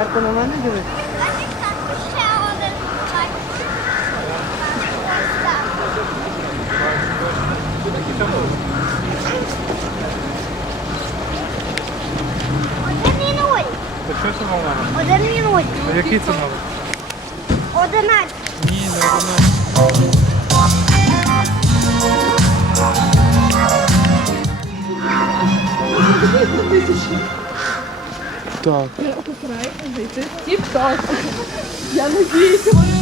Ярко на мене дивиться? Що це номер? Один мінуль. А який це номер? Одинадцять. Ні, не одинадцять. Так. Тік-так. Я надіюся, вони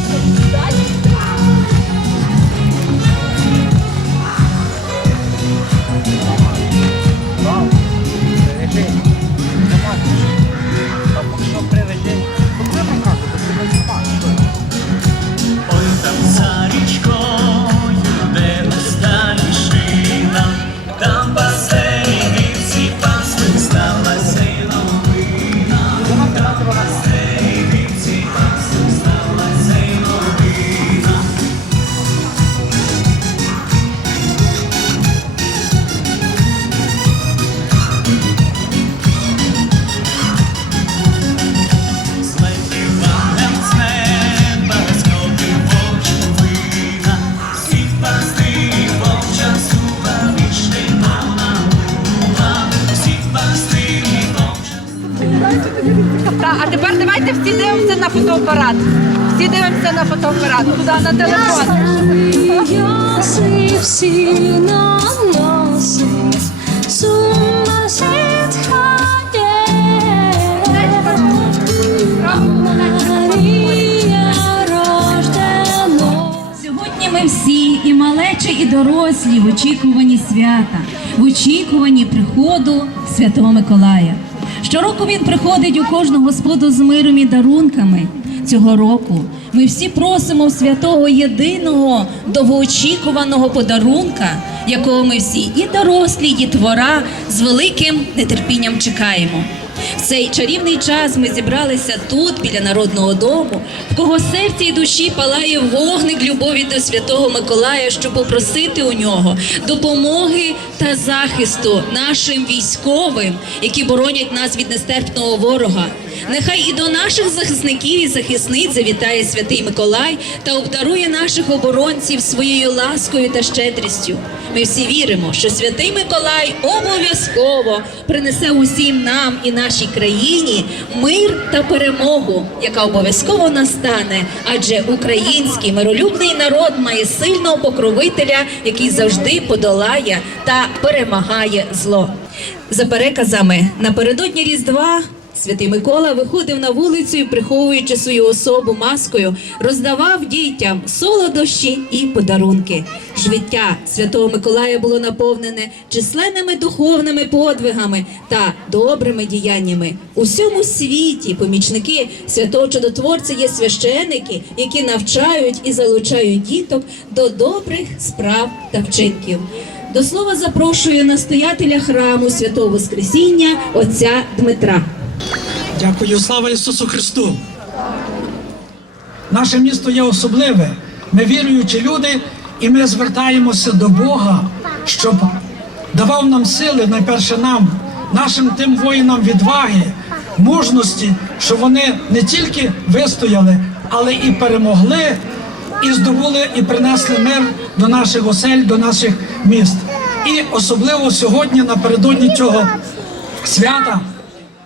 Так, а тепер давайте всі дивимося на фотоапарат. Всі дивимося на фотоапарат. Туди на телефон. Сьогодні ми всі, і малечі, і дорослі, в очікуванні свята, в очікуванні приходу Святого Миколая. Щороку він приходить у кожну господу з миром і дарунками. Цього року ми всі просимо святого єдиного довгоочікуваного подарунка, якого ми всі, і дорослі, і дітвора, з великим нетерпінням чекаємо. В цей чарівний час ми зібралися тут, біля народного дому, в кого серці і душі палає вогник любові до святого Миколая, щоб попросити у нього допомоги та захисту нашим військовим, які боронять нас від нестерпного ворога. Нехай і до наших захисників і захисниць завітає святий Миколай та обдарує наших оборонців своєю ласкою та щедрістю. Ми всі віримо, що святий Миколай обов'язково принесе усім нам і нашій країні мир та перемогу, яка обов'язково настане, адже український миролюбний народ має сильного покровителя, який завжди подолає та перемагає зло. За переказами напередодні Різдва Святий Микола виходив на вулицю і, приховуючи свою особу маскою, роздавав дітям солодощі і подарунки. Життя святого Миколая було наповнене численними духовними подвигами та добрими діяннями. У всьому світі помічники святого чудотворця є священики, які навчають і залучають діток до добрих справ та вчинків. До слова запрошую настоятеля храму святого Воскресіння отця Дмитра. Дякую, слава Ісусу Христу. Наше місто є особливе. Ми віруючі люди, і ми звертаємося до Бога, щоб давав нам сили, найперше нам, нашим тим воїнам відваги, мужності, щоб вони не тільки вистояли, але і перемогли, і здобули, і принесли мир до наших осель, до наших міст. І особливо сьогодні, напередодні цього свята.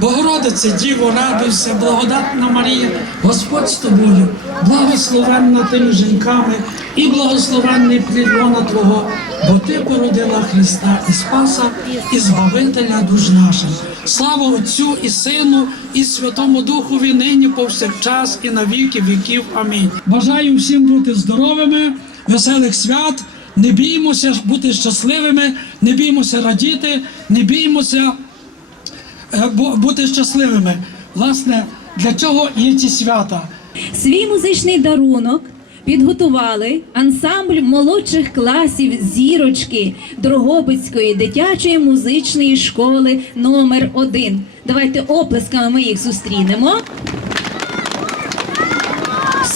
Богородице, Діво, радуйся, благодатна Марія, Господь з тобою, благословенна ти жінками, і благословенний плід Твого, бо Ти породила Христа і Спаса, і Збавителя душ наших. Слава Отцю і Сину, і Святому Духові, нині повсякчас, і на віки віків. Амінь. Бажаю всім бути здоровими, веселих свят. Не біймося бути щасливими, не біймося радіти, не біймося бути щасливими. Власне, Для цього є ці свята. Свій музичний дарунок підготували ансамбль молодших класів зірочки Дрогобицької дитячої музичної школи номер 1 Давайте оплесками ми їх зустрінемо.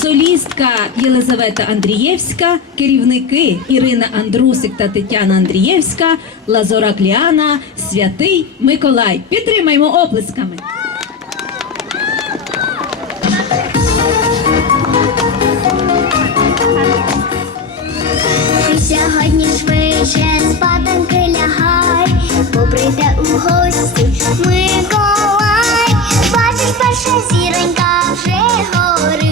Солістка Єлизавета Андрієвська, керівники Ірина Андрусик та Тетяна Андрієвська, Лазора Кліана, Святий Миколай. Підтримаємо оплесками. Сьогодні швидше спатанки лягай, бо прийде у гості Миколай. Бачиш, перша зіронька вже горить,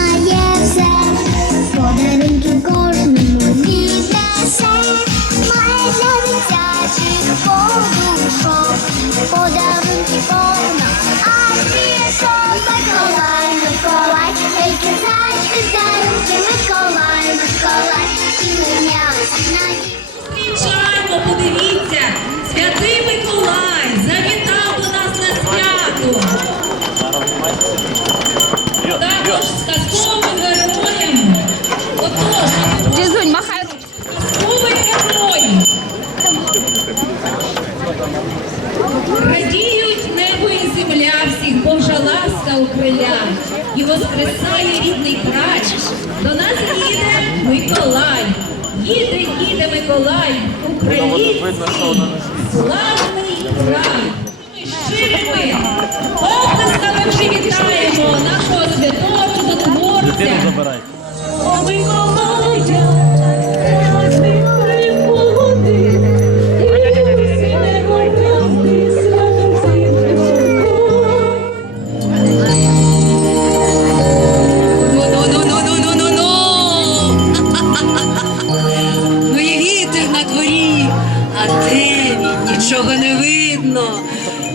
а він? Нічого не видно.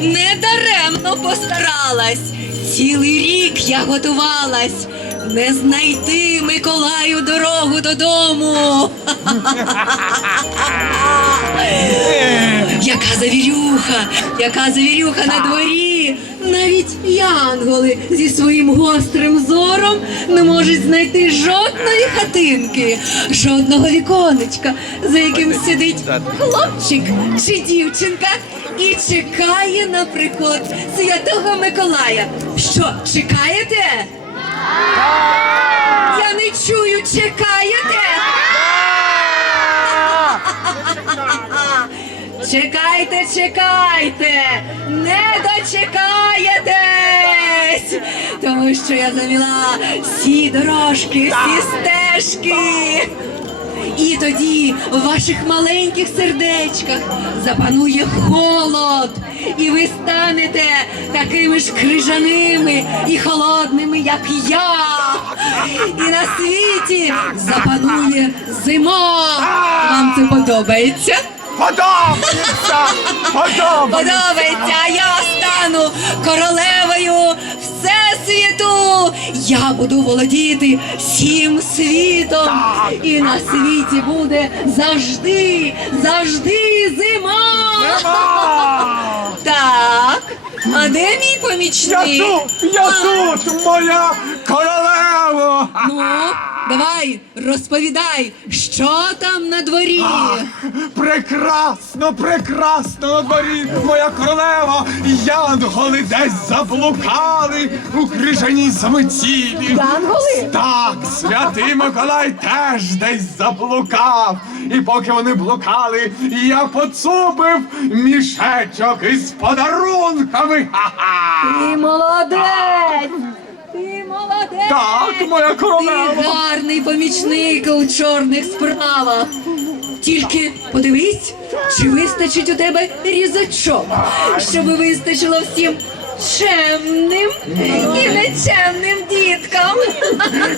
Недаремно постаралась. Цілий рік я готувалась. Не знайти Миколаю дорогу додому. Яка завірюха, яка завірюха на дворі. Навіть янголи зі своїм гострим зором не можуть знайти жодної хатинки, жодного віконечка, за яким сидить хлопчик чи дівчинка і чекає на приход святого Миколая. Що, чекаєте? Я не чую, чекаєте? Чекайте, чекайте, дочекаєтесь, тому що я заміла всі дорожки, всі стежки. І тоді в ваших маленьких сердечках запанує холод, і ви станете такими ж крижаними і холодними, як я. І на світі запанує зима. Вам це подобається? Подобається! Подобається! Подобається, а я стану королевою всесвіту. Я буду володіти всім світом. І на світі буде завжди, завжди зима. Так. А де мій Я помічник? тут! Я тут! Моя королева! Ну, давай, розповідай, що там на дворі. Прекрасно, прекрасно на дворі, моя королева! Янголи десь заблукали у крижаній заметілі. Янголи? Так, святий Миколай теж десь заблукав. І поки вони блукали, я поцупив мішечок із подарунками. Ха-ха! Ти молодець! Ти молодець! Так, моя Ти гарний помічник у чорних справах. Тільки подивись, чи вистачить у тебе різочок, щоб вистачило всім чемним і нечемним діткам.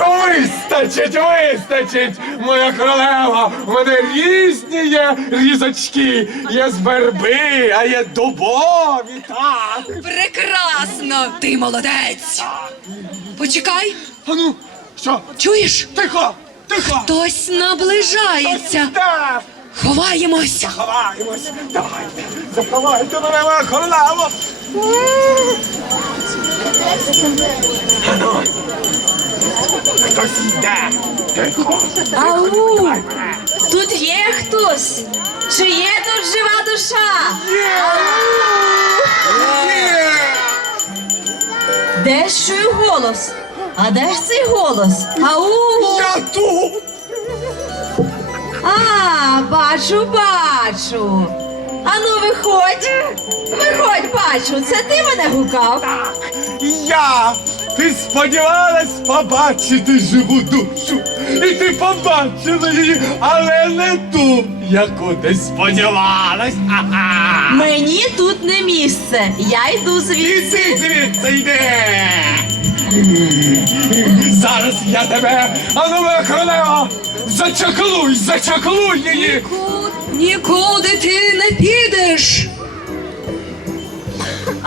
Вистачить, вистачить, моя королева. У мене різні є різочки. Є з верби, а є дубові. Так. Прекрасно! Ти молодець! Почекай, А ну, що? чуєш? Тихо, тихо. Хтось наближається. Так. Ховаємось. Ховаємось. Давайте. Заховайте мене, моя королева. Хтось йде. Тихо. Ау! Тут є хтось? Чи є тут жива душа? Де ж чую голос? А де ж цей голос? Ау! Я тут. А, бачу, бачу. Ану, виходь. Виходь, бачу. Це ти мене гукав? Я! Ти сподівалась побачити живу душу. І ти побачила її, але не ту, яку ти сподівалась. Ага. Мені тут не місце. Я йду звідси. Іди звідси йди. Зараз я тебе, а моя королева, зачаклуй, зачаклуй її. Нікуди ти не підеш.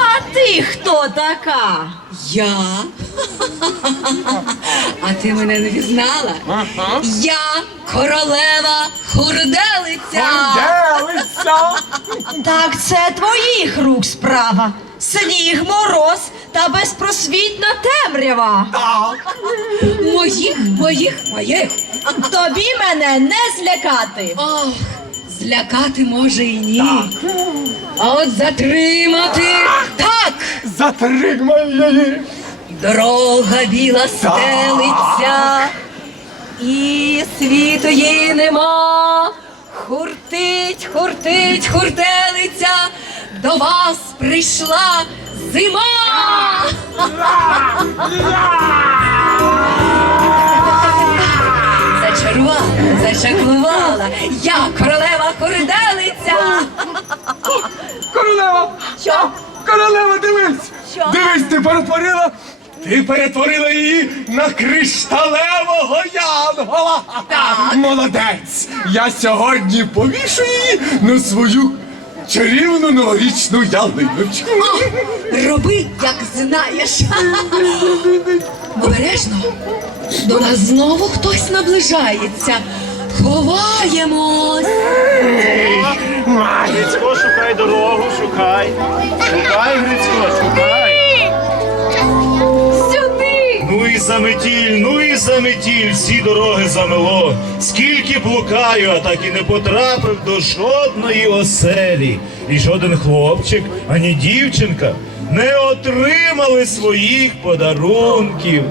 А ти хто така? Я? А ти мене не візнала? Я королева хурделиця. Делися. Так це твоїх рук справа. Сніг, мороз та безпросвітна темрява. Так. Моїх, моїх, моїх. Тобі мене не злякати. Ох, злякати може і ні. А от затримати так. Затримай її. Дорога біла стелиться, і світу їй нема. Хуртить, хуртить, хуртелиця, до вас прийшла зима. Зачарувала, зачаклувала, я королева хурделиця. Королева! Що? Королева, дивись! Що? Дивись, ти перетворила! Ти перетворила її на кришталевого янгола! Так. Молодець! Я сьогодні повішу її на свою чарівну новорічну ялиночку. Роби, як знаєш. Обережно. До нас знову хтось наближається. Ховаємось. Грицько, шукай дорогу, шукай. Шукай, Грицько, шукай. Заметіль, ну і заметіль, всі дороги замело. Скільки блукаю, а так і не потрапив до жодної оселі. І жоден хлопчик, ані дівчинка не отримали своїх подарунків.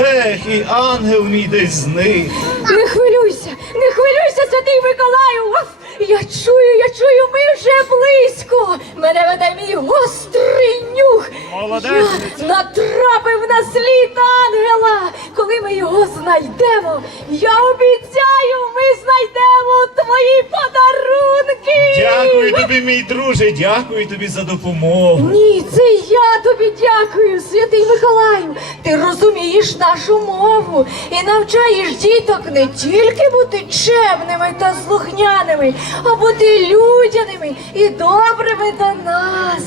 Ех, і ангел мій десь з них. Не хвилюйся, не хвилюйся, святий Миколаю! Я чую, я чую, ми вже близько. Мене веде мій гострий нюх. Молодець. Я натрапив на слід ангела. Коли ми його знайдемо, я обіцяю, ми знайдемо твої подарунки. Дякую тобі, мій друже, дякую тобі за допомогу. Ні, це я тобі дякую, святий Миколаю. Ти розумієш нашу мову і навчаєш діток не тільки бути чемними та слухняними, а бути людяними і добрими до нас,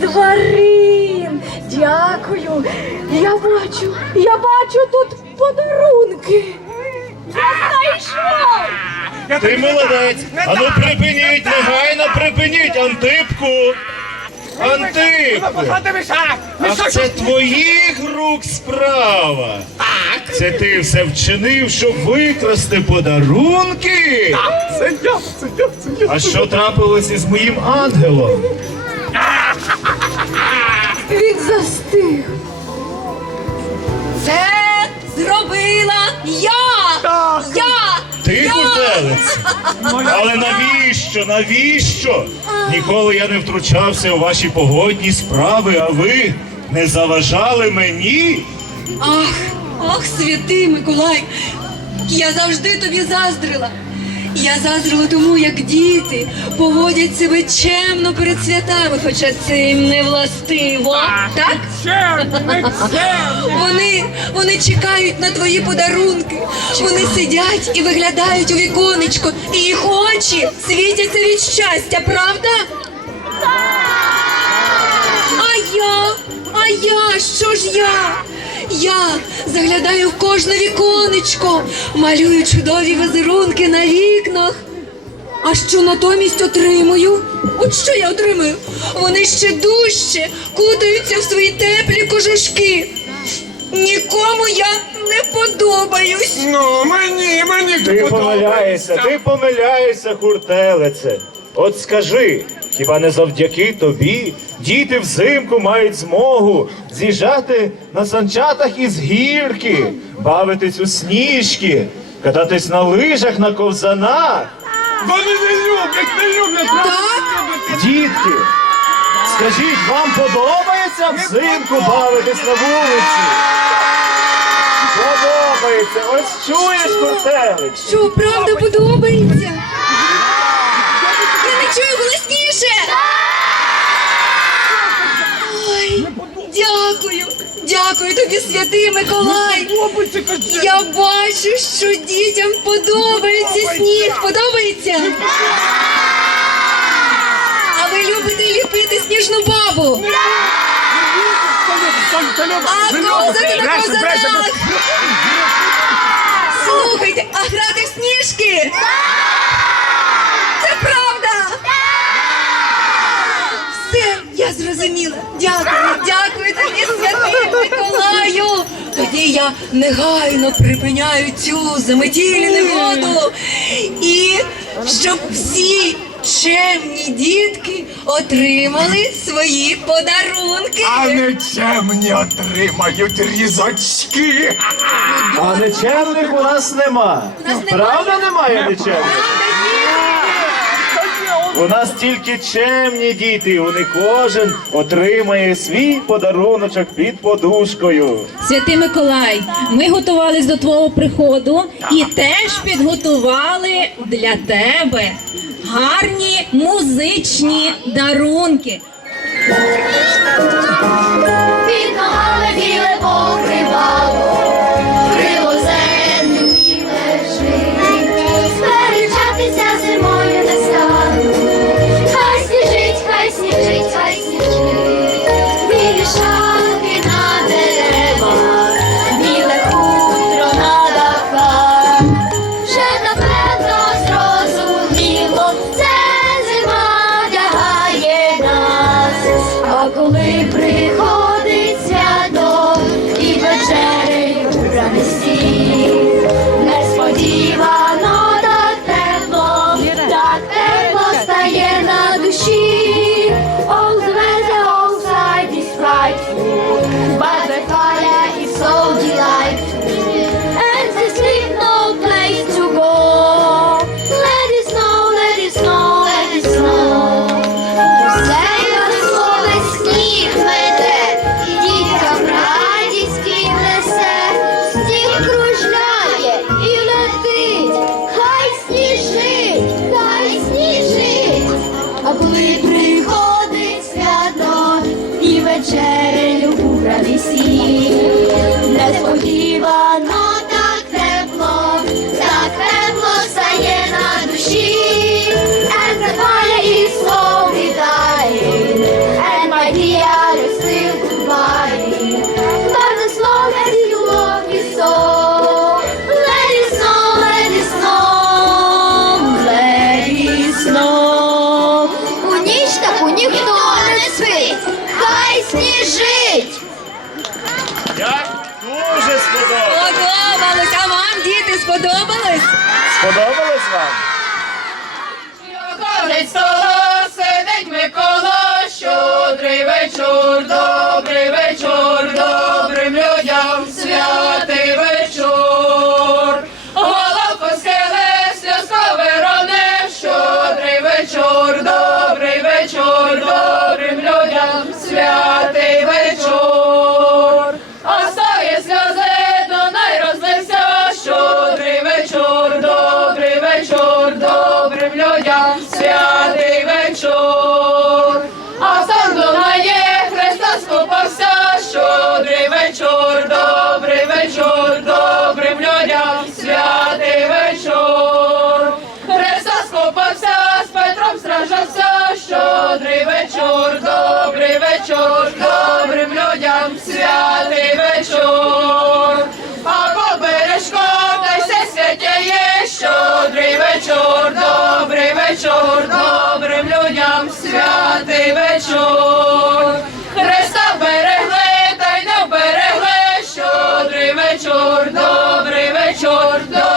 тварин. Дякую. Я бачу, я бачу тут подарунки. Я знайшов. Ти молодець. Ану припиніть, негайно припиніть, Антипку. Антипку. А це твоїх рук справа. Так. Це ти все вчинив, щоб викрасти подарунки. Це я, це я, це я. А що трапилось із моїм ангелом? Він застиг. Це зробила я. Так. Я. Ти я. Але навіщо? Навіщо? Ніколи я не втручався у ваші погодні справи, а ви не заважали мені. Ах, ах, святий Миколай, я завжди тобі заздрила. Я заздрила тому, як діти поводять себе чемно перед святами, хоча це їм не властиво. Так? Вони, вони чекають на твої подарунки. Вони сидять і виглядають у віконечко, і їх очі світяться від щастя, правда? А я, а я, що ж я? Я заглядаю в кожне віконечко, малюю чудові візерунки на вікнах. А що натомість отримую? От що я отримую? Вони ще дужче кутаються в свої теплі кожушки. Нікому я не подобаюсь. Ну, мені, мені Ти помиляєшся, ти помиляєшся, хуртелице. От скажи, хіба не завдяки тобі діти взимку мають змогу з'їжджати на санчатах із гірки, бавитись у сніжки, кататись на лижах на ковзанах? Вони не люблять, не люблять. Так? Дітки, скажіть, вам подобається взимку бавитись на вулиці? Подобається, ось чуєш, хуртелице? Що, правда подобається? Чую голосніше. Ой, дякую, дякую тобі, святий Миколай. Я бачу, що дітям подобається сніг. Подобається? А ви любите ліпити сніжну бабу? А ковзати на ковзанах? Слухайте, а грати в сніжки? Це правда! Все, зрозуміла. Дякую, дякую тобі, святий Миколаю. Тоді я негайно припиняю цю заметілі негоду. І щоб всі чемні дітки отримали свої подарунки. А нечемні отримають різочки. А нечемних у нас нема. нас Правда немає нечемних? У нас тільки чемні діти, вони кожен отримає свій подаруночок під подушкою. Святий Миколай, ми готувались до твого приходу і теж підготували для тебе гарні музичні дарунки. Під ногами біле покривало, Nana. Сподобалось вам? Ходить стола, сидить Микола, вечір, добрий вечір, добрим людям святий вечір. Христа берегли, та й не берегли, щодрий вечір, добрий вечір, добрий.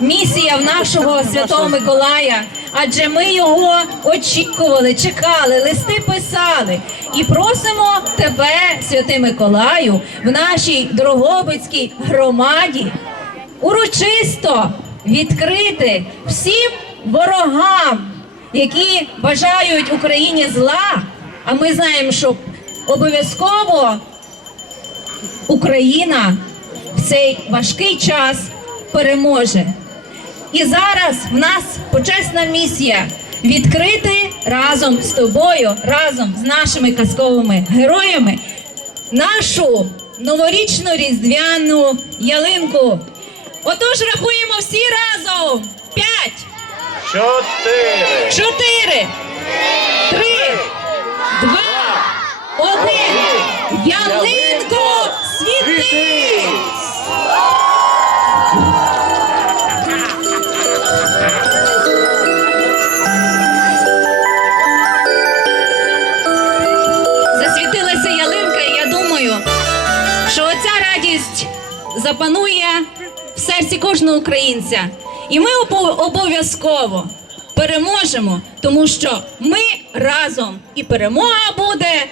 Місія в нашого святого Миколая, адже ми його очікували, чекали, листи писали. І просимо тебе, святий Миколаю, в нашій Дрогобицькій громаді урочисто відкрити всім ворогам, які бажають Україні зла. А ми знаємо, що обов'язково Україна в цей важкий час переможе. І зараз в нас почесна місія відкрити разом з тобою, разом з нашими казковими героями нашу новорічну різдвяну ялинку. Отож рахуємо всі разом. П'ять, Чотири. чотири, три, два, один. Ялинко світи! Радість запанує в серці кожного українця. І ми обов'язково переможемо, тому що ми разом і перемога буде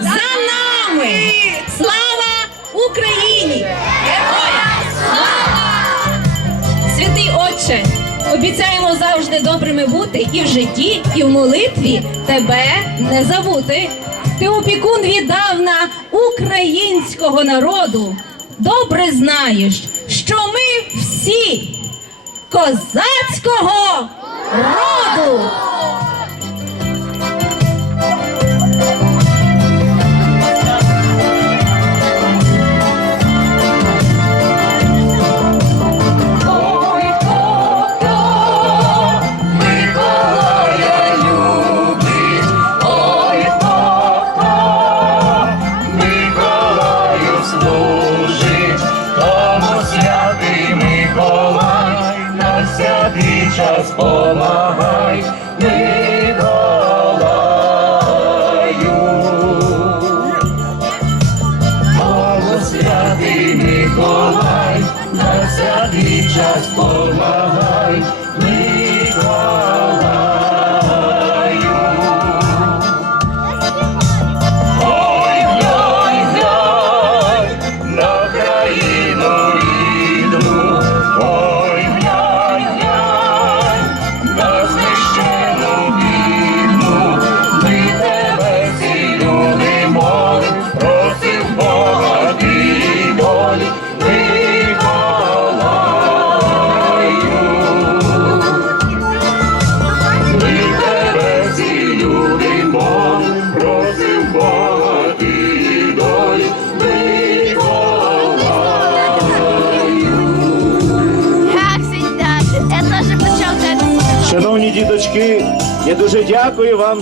за нами! Слава Україні! Героям слава! Святий Отче, обіцяємо завжди добрими бути і в житті, і в молитві тебе не забути. Ти опікун віддавна українського народу. Добре знаєш, що ми всі козацького роду.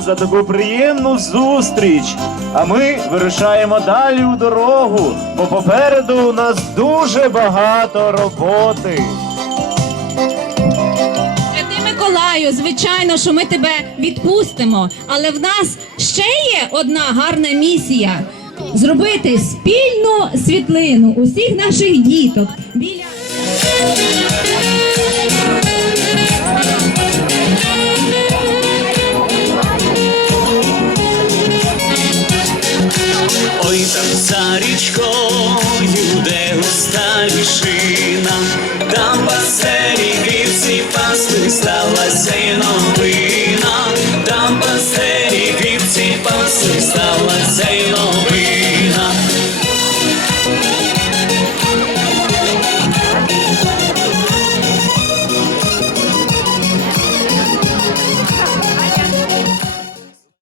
За таку приємну зустріч. А ми вирушаємо далі у дорогу, бо попереду у нас дуже багато роботи. Святий Миколаю, звичайно, що ми тебе відпустимо, але в нас ще є одна гарна місія зробити спільну світлину усіх наших діток біля. там за річкою, де густа лішина, там пасе ріківці пасти сталася й новина.